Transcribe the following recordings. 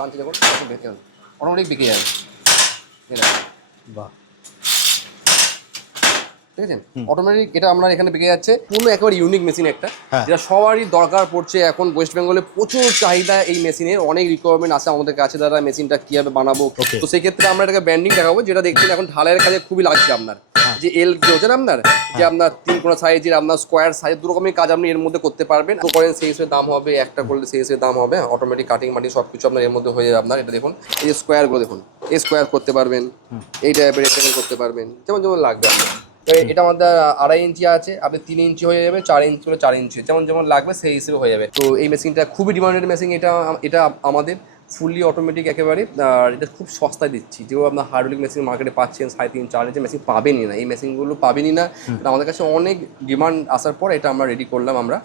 টানছি দেখুন অটোমেটিক বিকে যাবে। বাহ, ঠিক আছে, অটোমেটিক এটা আমরা এখানে বিকে যাচ্ছে। পুরো একেবারে ইউনিক মেশিন একটা, হ্যাঁ। যেটা সবারই দরকার পড়ছে এখন। ওয়েস্ট বেঙ্গলে প্রচুর চাহিদা এই মেশিনের, অনেক রিকোয়ারমেন্ট আছে আমাদের কাছে, দাদা মেশিনটা কীভাবে বানাবো। Okay. তো সেই ক্ষেত্রে আমরা এটাকে ব্র্যান্ডিং দেখাবো, যেটা দেখছেন এখন ঢালাইয়ের কাজে খুবই লাগছে আপনার। যে এল হচ্ছে আপনার, যে আপনার 3 কোণা সাইজের, আপনার স্কোয়ার সাইজ, দু রকমের কাজ আপনি এর মধ্যে করতে পারবেন। তো করেন সেই হিসেবে দাম হবে, একটা করলে সেই হিসেবে দাম হবে। অটোমেটিক কাটিং মাটি সব কিছু আপনার এর মধ্যে হয়ে যাবে আপনার। এটা দেখুন, এই যে স্কোয়ারগুলো দেখুন, এই স্কোয়ার করতে পারবেন, এই টাইপের রেক্টেঙ্গেল করতে পারবেন, যেমন যেমন লাগবে আপনার। তো এটা আমাদের 2.5 ইঞ্চি আছে, আপনি 3 ইঞ্চি হয়ে যাবে, 4 ইঞ্চি হলে 4 ইঞ্চি, যেমন যেমন লাগবে সেই হিসেবে হয়ে যাবে। তো এই মেশিনটা খুবই ডিমান্ডেড মেশিন। এটা আমাদের ফুললি অটোমেটিক একেবারে, আর এটা খুব সস্তায় দিচ্ছি। যেও আপনার হাইড্রোলিক মেশিন মার্কেটে পাচ্ছেন 3.5 4 ইঞ্চি মেশিন পাবেনই না, এই মেশিনগুলো পাবেনই না। এটা আমাদের কাছে অনেক ডিমান্ড আসার পর এটা আমরা রেডি করলাম। আমরা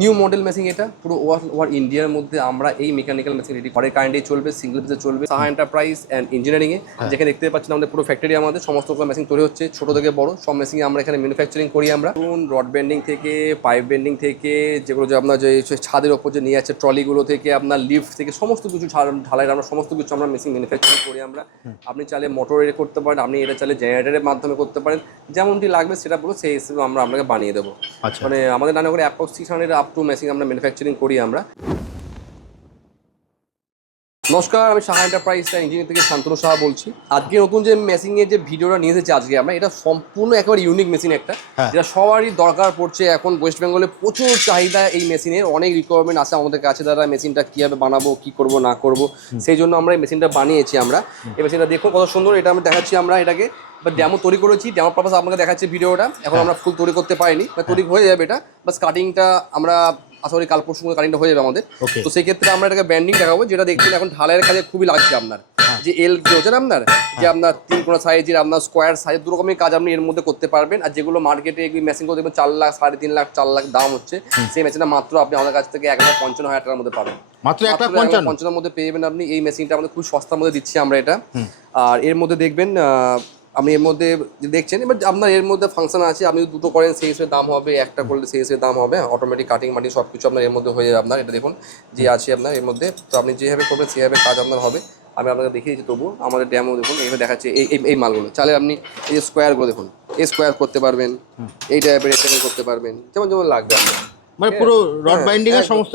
নিউ মডেল মেশিন, এটা পুরো ওভার ইন্ডিয়ার মধ্যে আমরা এই মেকানিক্যাল মেশিন রেডি করে। কারেন্টে চলবে, সিঙ্গেল পিসে চলবে। সাহা এন্টারপ্রাইজ অ্যান্ড ইঞ্জিনিয়ারিংয়ে, যেখানে দেখতে পাচ্ছেন আমাদের পুরো ফ্যাক্টরি, আমাদের সমস্ত মেশিন তৈরি হচ্ছে, ছোট থেকে বড় সব মেশিন আমরা এখানে ম্যানুফ্যাকচারিং করি। আমরা রড বেন্ডিং থেকে, পাইপ বেন্ডিং থেকে, যেগুলো যে আপনার যে ছাদের ওপর যে নিয়ে যাচ্ছে ট্রলিগুলো থেকে, আপনার লিফট থেকে, সমস্ত কিছু ঢালাই আমরা সমস্ত কিছু আমরা মেশিন ম্যানুফ্যাকচারিং করি আমরা। আপনি চাইলে মোটরে করতে পারেন, আপনি এটা চাইলে জেনারেটরের মাধ্যমে করতে পারেন, যেমনটি লাগবে সেটা পুরো সেই হিসেবে আমরা আপনাকে বানিয়ে দেবো। মানে আমাদের রান্নাঘরে অ্যাপ্রক্স 600 আপ টু মেশিন আমরা ম্যানুফ্যাকচারিং করি আমরা। নমস্কার, আমি সাহা এন্টারপ্রাইজ ইঞ্জিনিয়ার থেকে শান্তনু সাহা বলছি। আজকে নতুন যে মেশিনের যে ভিডিওটা নিয়ে এসেছি আজকে আমরা, এটা সম্পূর্ণ একেবারে ইউনিক মেশিন একটা, যেটা সবারই দরকার পড়ছে এখন। ওয়েস্ট বেঙ্গলে প্রচুর চাহিদা এই মেশিনের, অনেক রিকোয়ারমেন্ট আছে আমাদের কাছে, দাদা মেশিনটা কীভাবে বানাবো, কী করবো না করবো, সেই জন্য আমরা এই মেশিনটা বানিয়েছি আমরা। এই মেশিনটা দেখুন কত সুন্দর, এটা আমরা দেখাচ্ছি আমরা এটাকে ডেমো তৈরি করেছি, ডেমো পারপাস আপনাকে দেখাচ্ছি ভিডিওটা। এখন আমরা ফুল তৈরি করতে পারিনি, তৈরি হয়ে যাবে এটা, বাস কাটিংটা আমরা আশা করি কাল পরশু কাটিংটা হয়ে যাবে আমাদের। তো সেই ক্ষেত্রে আমরা এটাকে ব্র্যান্ডিং দেখাবো, যেটা দেখছেন এখন ঢালাইয়ের কাজে খুবই লাগছে আপনার। যে এল হচ্ছে না আপনার, যে আপনার 3 কোণা সাইজের, আপনার স্কোয়ার সাইজ, দু রকমের কাজ আপনি এর মধ্যে করতে পারবেন। আর যেগুলো মার্কেটে এগুলি মেশিনগুলো দেখবেন 4 লাখ, 3.5 লাখ, 4 লাখ দাম হচ্ছে, সেই মেশিনটা মাত্র আপনি আমাদের কাছ থেকে 1,55,000 টাকার মধ্যে পাবেন। মাত্র 1,55,000 মধ্যে পেয়ে যাবেন আপনি। এই মেশিনটা আমাদের খুব সস্তার মধ্যে দিচ্ছি আমরা এটা। আর এর মধ্যে দেখবেন আপনি এর মধ্যে দেখছেন, এবার আপনার এর মধ্যে ফাংশন আছে, আপনি দুটো করেন সেই হিসেবে দাম হবে, একটা করলে সেই হিসেবে দাম হবে। অটোমেটিক কাটিং মাটি সব কিছু আপনার এর মধ্যে হয়ে যাবে আপনার। এটা দেখুন যে আছে আপনার এর মধ্যে, তো আপনি যেভাবে করবেন সেভাবে কাজ আপনার হবে। আমি আপনাকে দেখিয়েছি, তবু আমাদের ড্যামো দেখুন এইভাবে দেখাচ্ছে। এই মালগুলো চাইলে আপনি এই যে স্কোয়ারগুলো দেখুন, এই স্কোয়ার করতে পারবেন, এই টাইপের রেক্টেঙ্গেল করতে পারবেন, যেমন যেমন লাগবে আপনার। মানে পুরো রড বাইন্ডিং এর সমস্ত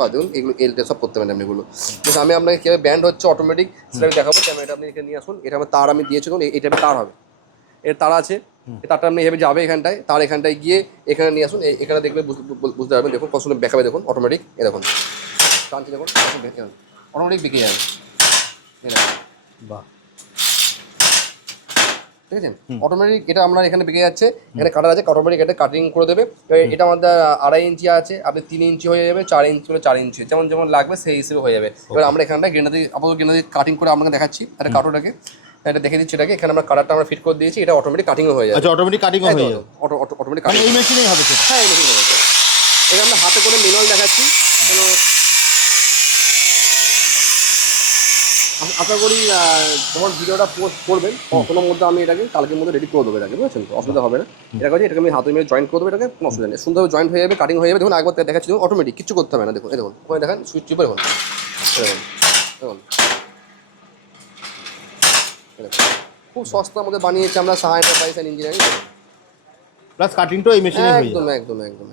কাজ দেখুন, এগুলো এলটা সব করতে পারেন আপনি এগুলো। কিন্তু আমি আপনাকে কীভাবে ব্যান্ড হচ্ছে অটোমেটিক সেটা আমি দেখাবো। ক্যামেরাটা আপনি এখানে নিয়ে আসুন। এটা আমার তার আমি দিয়েছি, এইটা তার হবে, এর তার আছে, এই তারটা আপনি এভাবে যাবে এখানটায়, তার এখানটায় গিয়ে এখানে নিয়ে আসুন। এখানে দেখলে বুঝতে পারবেন। দেখুন কত সুন্দর দেখাবে, দেখুন অটোমেটিক, এ দেখুন টানছি দেখুন, অটোমেটিক বিকে যাবে। বাহ, ঠিক আছে, অটোমেটিক এটা আমরা এখানে বিকে যাচ্ছে। এখানে কাটার আছে, অটোমেটিক এটা কাটিং করে দেবে। এটা আমাদের 2.5 ইঞ্চি আছে, আপনি 3 ইঞ্চি হয়ে যাবে, 4 ইঞ্চি হলে 4 ইঞ্চি, যেমন যেমন লাগবে সেই হিসেবে হয়ে যাবে। এবার আমরা এখানটা গ্রেনাদি আপাতত গ্রেনাদি কাটিং করে আপনাকে দেখাচ্ছি। একটা কাটোটাকে এটা দেখে দিচ্ছি, এটাকে এখানে আমরা কাটারটা আমরা ফিট করে দিয়েছি, এটা অটোমেটিক কাটিংও হয়ে যাবে। আচ্ছা, অটোমেটিক কাটিং হয়ে যাবে, অটোমেটিক মানে এই মেশিনেই হবে সেটা? হ্যাঁ, এই মেশিনে হয়ে যাবে। এটা আমরা হাতে করে ম্যানুয়াল দেখাচ্ছি। কোনো আশা করি যখন ভিডিওটা পোস্ট করবেন তখনের মধ্যে আমি এটাকে কালকের মধ্যে রেডি করে দেবো এটাকে, বুঝেছেন তো? অসুবিধা হবে না। এটা কাছে এটাকে আমি হাতে মেরে জয়েন্ট করে দেবো, এটাকে কোনো অসুবিধা নেই, সুন্দরভাবে জয়েন্ট হয়ে যাবে, কাটিং হয়ে যাবে। দেখুন একবার দেখাচ্ছি, দেখুন অটোমেটিক কিছু করতে হবে না। দেখুন এই দেখুন, ওখানে দেখেন সুইচ টিপে দেখুন, দেখুন দেখুন খুব সস্তার মধ্যে বানিয়েছি আমরা Saha enterprise and engineering. Plus কাটিংটাও এই মেশিনে হয়ে একদম যাবে? একদম একদম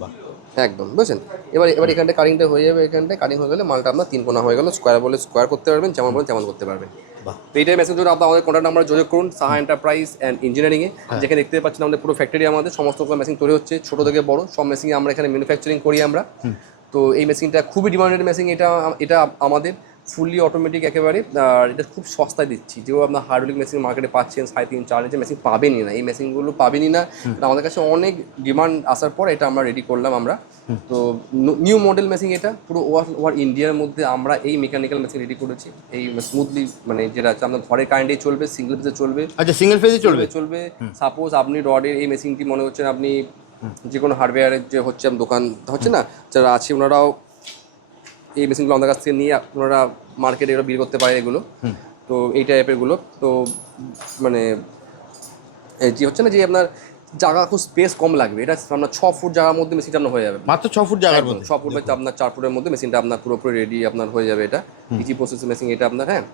বাহ, একদম, বুঝছেন? এবার এখানটা কাটিংটা হয়ে যাবে, এখানটায় কাটিং হয়ে গেলে মালটা আপনার 3 কোণা হয়ে গেল। স্কোয়ার বলে স্কোয়ার করতে পারবেন, যেমন বলেন তেমন করতে পারবেন। তো এইটাই মেসেজ জন্য আপনার আমাদের কন্ট্যাক্ট নাম্বার যোগাযোগ করুন, সাহা এন্টারপ্রাইজ অ্যান্ড ইঞ্জিনিয়ারিংয়ে, যেখানে দেখতে পাচ্ছেন আমাদের পুরো ফ্যাক্টরি, আমাদের সমস্ত মেশিন তৈরি হচ্ছে, ছোট থেকে বড় সব মেশিন আমরা এখানে ম্যানুফ্যাকচারিং করি আমরা। তো এই মেশিনটা খুবই ডিমান্ডেড মেশিন। এটা আমাদের ফুললি অটোমেটিক একেবারে, আর এটা খুব সস্তায় দিচ্ছি। যেও আপনার হাইড্রোলিক মেশিন মার্কেটে পাচ্ছেন 3.5 4 ইঞ্চি মেশিন পাবেনই না, এই মেশিনগুলো পাবেনই না। এটা আমাদের কাছে অনেক ডিমান্ড আসার পর এটা আমরা রেডি করলাম আমরা। তো নিউ মডেল মেশিন, এটা পুরো ওভার ইন্ডিয়ার মধ্যে আমরা এই মেকানিক্যাল মেশিন রেডি করেছি। এই স্মুথলি মানে যেটা আছে আপনার ঘরের কারেন্টেই চলবে, সিঙ্গেল ফেজে চলবে। আচ্ছা, সিঙ্গেল ফেজে চলবে? সাপোজ আপনি রডের এই মেশিনটি মনে হচ্ছে আপনি যে কোনো হার্ডওয়্যারের যে হচ্ছে দোকান হচ্ছে না, যারা আছে ওনারাও এই মেশিনগুলো আমাদের কাছ থেকে নিয়ে ওনারা মার্কেটে এগুলো বিক্রি করতে পারে এগুলো। তো এই টাইপেরগুলো তো মানে যে হচ্ছে না, যে আপনার জায়গা খুব স্পেস কম লাগবে, এটা আপনার 6 ফুট জায়গার মধ্যে মেশিনটা আপনার হয়ে যাবে। মাত্র 6 ফুট জায়গার মধ্যে 6 ফুট বাই আপনার 4 ফুটের মধ্যে মেশিনটা আপনার পুরোপুরি রেডি আপনার হয়ে যাবে। এটা ইজি প্রসেস মেশিন এটা আপনার। হ্যাঁ,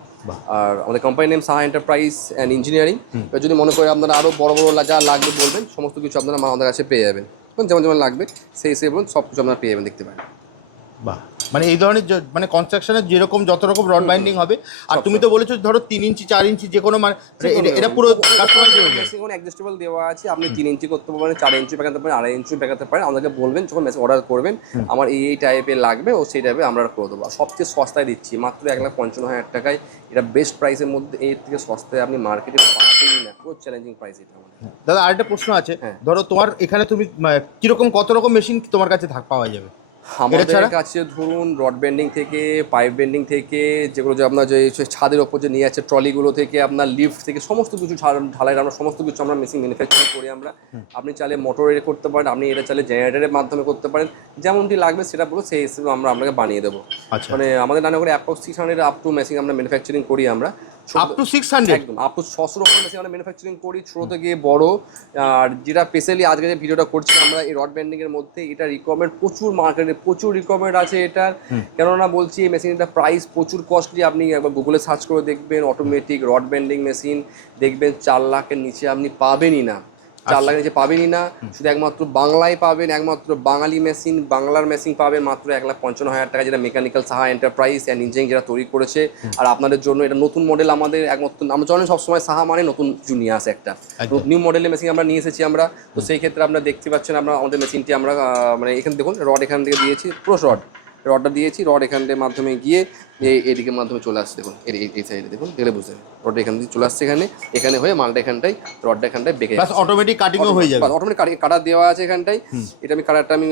আর আমাদের কোম্পানির name Saha enterprise and engineering. যদি মনে করে আপনারা আরও বড় বড় যা লাগবে বলবেন, সমস্ত কিছু আপনারা আমাদের কাছে পেয়ে যাবেন। যেমন যেমন লাগবে সেই হিসেবে বলুন, সব কিছু আপনারা পেয়ে যাবেন, দেখতে পারেন। বাহ, মানে এই ধরনের মানে কনস্ট্রাকশনের যেরকম যত রকম রড বাইন্ডিং হবে। আর তুমি তো বলেছো ধরো 3 ইঞ্চি 4 ইঞ্চি যে কোনো, মানে এটা পুরো কাস্টমাইজ হয়ে যায়। মেশিন অ্যাডজাস্টেবল দেওয়া আছে, আপনি 3 ইঞ্চি করতে পারেন, 4 ইঞ্চি বানাতে পারেন, 2.5 ইঞ্চি বানাতে পারেন। আমাদেরকে বলবেন যখন মেশিন অর্ডার করবেন আমার এই টাইপের লাগবে, ও সেই টাইপে আমরা করে দেবো। সবচেয়ে সস্তায় দিচ্ছি মাত্র 1,55,000 টাকায়। এটা বেস্ট প্রাইসের মধ্যে, এর থেকে সস্তায় আপনি মার্কেটে পাবেনই না, পুরো চ্যালেঞ্জিং প্রাইস এটা আমাদের। দাদা আরেকটা প্রশ্ন আছে, ধরো তোমার এখানে তুমি কিরকম কত রকম মেশিন তোমার কাছে পাওয়া যাবে? আমাদের কাছে ধরুন রড বেন্ডিং থেকে, পাইপ বেন্ডিং থেকে, যেগুলো যে আপনার যে ছাদের ওপর যে নিয়ে যাচ্ছে ট্রলিগুলো থেকে, আপনার লিফট থেকে, সমস্ত কিছু ঢালাই আমরা সমস্ত কিছু আমরা মেশিন ম্যানুফ্যাকচারিং করি আমরা। আপনি চাইলে মোটরে করতে পারেন, আপনি এটা চাইলে জেনারেটরের মাধ্যমে করতে পারেন, যেমনটি লাগবে সেটা বলো সেই হিসেবে আমরা আপনাকে বানিয়ে দেবো। মানে আমাদের রান্না করে অ্যাপ্রক্স 600 আপ টু মেশিন আমরা ম্যানুফ্যাকচারিং করি আমরা। Up to 600? একদম আপ টু 600 রকম মেশিন আমরা ম্যানুফ্যাকচারিং করি, ছোট থেকে বড়। আর যেটা স্পেশালি আজকে যে ভিডিওটা করছি আমরা এই রড বেন্ডিং এর মধ্যে, এটা রিকোয়ারমেন্ট প্রচুর, মার্কেটে প্রচুর রিকোয়ারমেন্ট আছে এটার। কেননা বলছি এই মেশিনটার প্রাইস প্রচুর কস্টলি। আপনি একবার গুগলে সার্চ করে দেখবেন অটোমেটিক রড বেন্ডিং মেশিন, দেখবেন 4 লাখের নিচে আপনি পাবেনই না। 4 লাখের নিচে পাবেনই না। শুধু একমাত্র বাংলায় পাবেন, একমাত্র বাঙালি মেশিন, বাংলার মেশিন পাবেন মাত্র 1,55,000 টাকা, যেটা mechanical Saha enterprise and engineering যেটা তৈরি করেছে। আর আপনাদের জন্য এটা নতুন মডেল আমাদের একমাত্র, আমরা জানেন সবসময় সাহা মানে নতুন কিছু নিয়ে আসে, একটা নিউ মডেলের মেশিন আমরা নিয়ে এসেছি আমরা। তো সেই ক্ষেত্রে আপনারা দেখতে পাচ্ছেন আমরা আমাদের মেশিনটি আমরা মানে এখানে দেখুন রড এখান থেকে দিয়েছি, পুরো রডটা দিয়েছি, রড এখানের মাধ্যমে গিয়ে এদিকের মাধ্যমে চলে আসছে। দেখুন এই সাইডে দেখুন, দেখলে বুঝতে রড এখান থেকে চলে আসছে এখানে হয়ে মালটা এখানটায় রডটা এখানটায় বেঁকে যাচ্ছে, অটোমেটিক কাটিংও হয়ে যাবে। অটোমেটিক কাটার দেওয়া আছে এখানটায়। এটা আমি কাটারটা আমি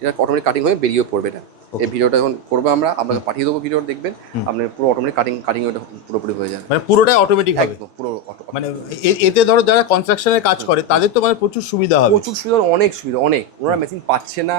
এটা অটোমেটিক কাটিং হয়ে বেরিয়েও পড়বে। এটা এই ভিডিওটা যখন করবো আমরা আপনাকে পাঠিয়ে দেবো, ভিডিও দেখবেন আপনার পুরো অটোমেটিক কাটিং ওটা পুরোপুরি হয়ে যাবে। মানে পুরোটাই অটোমেটিক হবে পুরো মানে এতে ধরো যারা কনস্ট্রাকশনের কাজ করে তাদের তো মানে প্রচুর সুবিধা হবে। প্রচুর সুবিধা, অনেক সুবিধা, অনেক। ওনারা মেশিন পাচ্ছে না,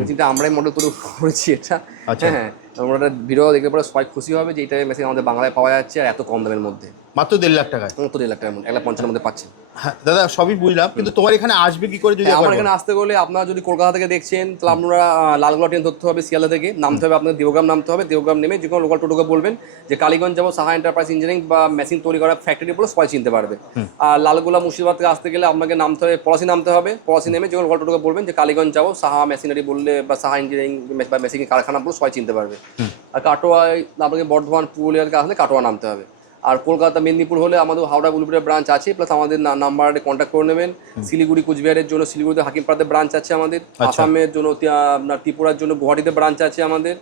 মেশিনটা আমরাই মডেল তৈরি করেছি এটা। হ্যাঁ, আমরা ভিডিও দেখতে পরে সবাই খুশি হবে যে এইটা মেশিন আমাদের বাংলায় পাওয়া যাচ্ছে আর এত কম দামের মধ্যে, মাত্র 1.5 লাখ টাকায়। মাত্র 1.5 লাখ টাকার মধ্যে 1,55,000 মধ্যে পাচ্ছেন। হ্যাঁ দাদা সবই বুঝলাম, কিন্তু তোমার এখানে আসবে কি করে? যদি আমার এখানে আসতে গেলে আপনারা যদি কলকাতা থেকে দেখছেন তাহলে আপনারা লালগোলা ট্রেন ধরতে হবে, শিয়ালদা থেকে নামতে হবে, আপনাদের দেওগ্রাম নামতে হবে। দেওগ্রাম নেমে যে কোনো লোকাল টোটোকে বলবেন যে কালীগঞ্জ যাবো, সাহা এন্টারপ্রাইজ ইঞ্জিনিয়ারিং বা মেশিন তৈরি করা ফ্যাক্টরি বলে সবাই চিনতে পারবে। আর লালগোলা মুর্শিদাবাদ থেকে আসতে গেলে আপনাকে নামতে হবে পলাশি নামতে হবে। পলাশি নেমে যে কোনো লোকাল টোটোকে বলবেন যে কালীগঞ্জ যাবো, সাহা মেশিনারি বললে বা সাহা ইঞ্জিনিয়ারিং বা মেশিন কারখানা বলে সবাই চিনতে পারবে। আর কাটোয়ায় আপনাকে বর্ধমান পুরুলিয়ার আসলে কাটোয়া নামতে হবে। আর কলকাতা মেদিনীপুর হলে আমাদের হাওড়া বুলুপুরের ব্রাঞ্চ আছে, প্লাস আমাদের নাম্বারে কন্ট্যাক্ট করে নেবেন। শিলিগুড়ি কুচবিহারের জন্য শিলিগুড়িতে হাকিমপাড়াতে ব্রাঞ্চ আছে আমাদের, আসামের জন্য আপনার ত্রিপুরার জন্য গুয়াহাটিতে ব্রাঞ্চ আছে আমাদের।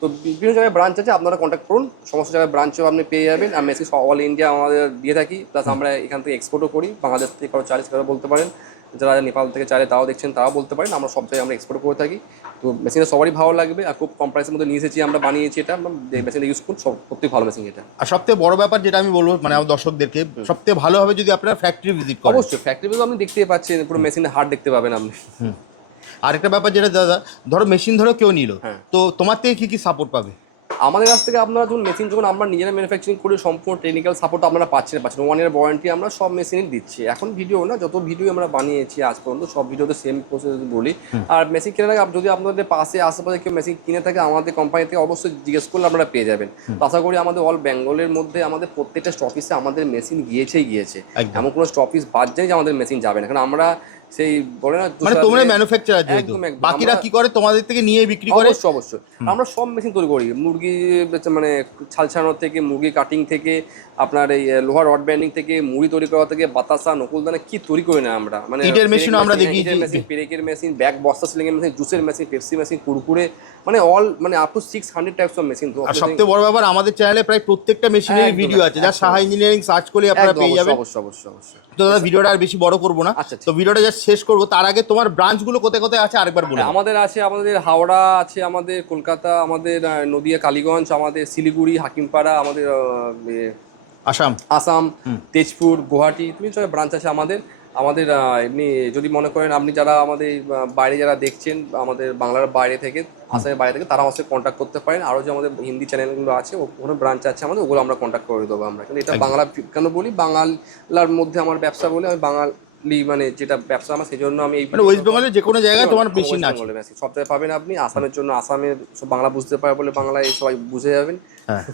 তো বিভিন্ন জায়গায় ব্রাঞ্চ আছে, আপনারা কন্ট্যাক্ট করুন, সমস্ত জায়গায় ব্রাঞ্চও আপনি পেয়ে যাবেন। আর মেসেজ অল ইন্ডিয়া আমাদের দিয়ে থাকি, প্লাস আমরা এখান থেকে এক্সপোর্টও করি। বাংলাদেশ থেকে কারো চার্জ করে বলতে পারেন, যারা নেপাল থেকে চাইলে তাও দেখছেন তাও বলতে পারেন। আমরা সব জায়গায় আমরা এক্সপোর্ট করে থাকি। তো মেশিনটা সবারই ভালো লাগবে আর খুব কম প্রাইসের মধ্যে নিয়ে এসেছি আমরা, বানিয়েছি এটা। আমরা মেশিনটা ইউজ করুন, সবথেকে ভালো মেশিন এটা। আর সবথেকে বড় ব্যাপার যেটা আমি বলবো মানে আমার দর্শকদেরকে, সবথেকে ভালো হবে যদি আপনারা ফ্যাক্টরি ভিজিট করেন। অবশ্যই ফ্যাক্টরি ভিজিট আপনি দেখতেই পাচ্ছেন, পুরো মেশিনের হার্ট দেখতে পাবেন আপনি। আরেকটা ব্যাপার যেটা দাদা, ধরো মেশিন ধরো কেউ নিল, তো তোমার থেকে কি কি সাপোর্ট পাবে? আমাদের কাছ থেকে আপনারা যখন মেশিন যখন আমরা নিজেরা ম্যানুফ্যাকচারিং করি, সম্পূর্ণ টেকনিক্যাল সাপোর্ট আপনারা পাচ্ছেন 1 ইয়ার ওয়ারেন্টি আমরা সব মেশিনই দিচ্ছি। এখন ভিডিও না, যত ভিডিও আমরা বানিয়েছি আজ পর্যন্ত সব ভিডিওতে সেম প্রসেস বলি। আর মেশিন কেনার আগে যদি আপনাদের পাশে আশেপাশে কেউ মেশিন কিনে থাকে আমাদের কোম্পানি থেকে অবশ্যই জিজ্ঞেস করলে আপনারা পেয়ে যাবেন। আশা করি আমাদের অল বেঙ্গলের মধ্যে আমাদের প্রত্যেকটা স্টপিসে আমাদের মেশিন গিয়েছে। এমন কোনো স্টপিস বাদ যায় যে আমাদের মেশিন যাবে না, কারণ আমরা সেই বলে না মানে তোমরা ম্যানুফ্যাকচারার যেহেতু, বাকিরা কি করে তোমাদের থেকে নিয়ে বিক্রি করে। অবশ্যই আমরা সব মেশিন তৈরি করি, মুরগি মানে ছাল ছাড়ানোর থেকে, মুরগি কাটিং থেকে, আপনার এই লোহার রড ব্যান্ডিং থেকে, মুড়ি তৈরি করা থেকে, বাতাসা নকুলদানা কি তৈরি করি না আমরা। মানে ইটের মেশিনও আমরা দেখি, পেরেকের মেশিন, ব্যাগ বস্তা সিলিং এর মেশিন, জুসের মেশিন, পেপসি মেশিন, কুরকুরে, মানে অল মানে up to 600 types of machine. আর সবথেকে বড় ব্যাপার আমাদের চ্যানেলে প্রায় প্রত্যেকটা মেশিনের ভিডিও আছে, যা সাহা ইঞ্জিনিয়ারিং সার্চ করলে আপনারা পেয়ে যাবেন। অবশ্যই। তো দাদা ভিডিওটা আর বেশি বড় করবো না, তো ভিডিওটা জাস্ট শেষ করবো। তার আগে তোমার ব্রাঞ্চগুলো কোথায় কোথায় আছে আরেকবার বলুন। আমাদের আছে, আমাদের হাওড়া আছে, আমাদের কলকাতা, আমাদের নদিয়া কালীগঞ্জ, আমাদের শিলিগুড়ি হাকিমপাড়া, আমাদের আসাম তেজপুর গুয়াহাটি, তুমি ব্রাঞ্চ আছে আমাদের। এমনি যদি মনে করেন আপনি যারা আমাদের বাইরে যারা দেখছেন আমাদের বাংলার বাইরে থেকে, আসামের বাইরে থেকে, তারা আমাদের সাথে কন্ট্যাক্ট করতে পারেন। আরও যে আমাদের হিন্দি চ্যানেলগুলো আছে ওখানে ব্রাঞ্চ আছে আমাদের, ওগুলো আমরা কন্ট্যাক্ট করে দেবো আমরা। কিন্তু এটা বাংলা কেন বলি, বাংলার মধ্যে আমার ব্যবসা বলে আমি মেনলি মানে যেটা ব্যবসা আমার সেই জন্য আমি এই মানে ওয়েস্ট বেঙ্গলের যে কোনো জায়গায় তোমার মেশিন আছে। সব জায়গায় পাবেন আপনি। আসামের জন্য আসামে সব বাংলা বুঝতে পারে বলে বাংলায় সবাই বুঝে যাবেন। হ্যাঁ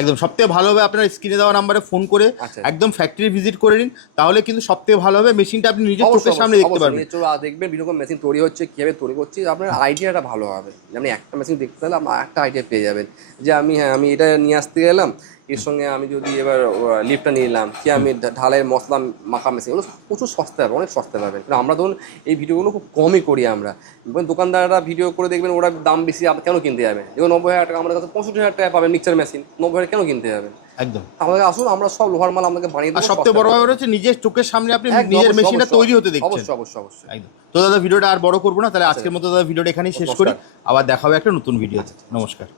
একদম সবথেকে ভালো হবে আপনার স্ক্রিনে দেওয়া নাম্বারে ফোন করে একদম ফ্যাক্টরি ভিজিট করে নিন, তাহলে কিন্তু সবথেকে ভালো হবে। মেশিনটা আপনি নিজের চোখের সামনে দেখতে পারবেন। দেখবেন বিভিন্ন রকম মেশিন তৈরি হচ্ছে, কীভাবে তৈরি করছি, আপনার আইডিয়াটা ভালো হবে। আপনি একটা মেশিন দেখতে পেলে আপনার একটা আইডিয়া পেয়ে যাবেন যে আমি এটা নিয়ে আসতে গেলাম, এর সঙ্গে আমি যদি এবার লিফটটা নিয়ে নিলাম, কি আমি ঢালাই মশলা মাখা মেশিন, এগুলো প্রচুর সস্তা হবে, অনেক সস্তা পাবেন। কিন্তু আমরা ধরুন এই ভিডিওগুলো খুব কমই করি আমরা। দোকানদাররা ভিডিও করে দেখবেন ওরা দাম বেশি, কেন কিনতে যাবেন? যেমন 90,000 টাকা আমাদের কাছে 65,000 টাকা পাবেন মিক্সার মেশিন, 90,000 কেন কিনতে যাবেন? একদম আমাদের আসুন, আমরা সব লোহার মাল আপনাকে বানিয়ে দেবো। সবথেকে বড় ব্যাপার হচ্ছে নিজের চোখের সামনে আপনি নিজের মেশিনটা তৈরি হতে দেখছেন। অবশ্যই অবশ্যই অবশ্যই। একদম। তো দাদা ভিডিওটা আর বড় করবো না, তাহলে আজকের মতো দাদা ভিডিওটা এখানেই শেষ করি। আবার দেখা হবে একটা নতুন ভিডিওতে। নমস্কার।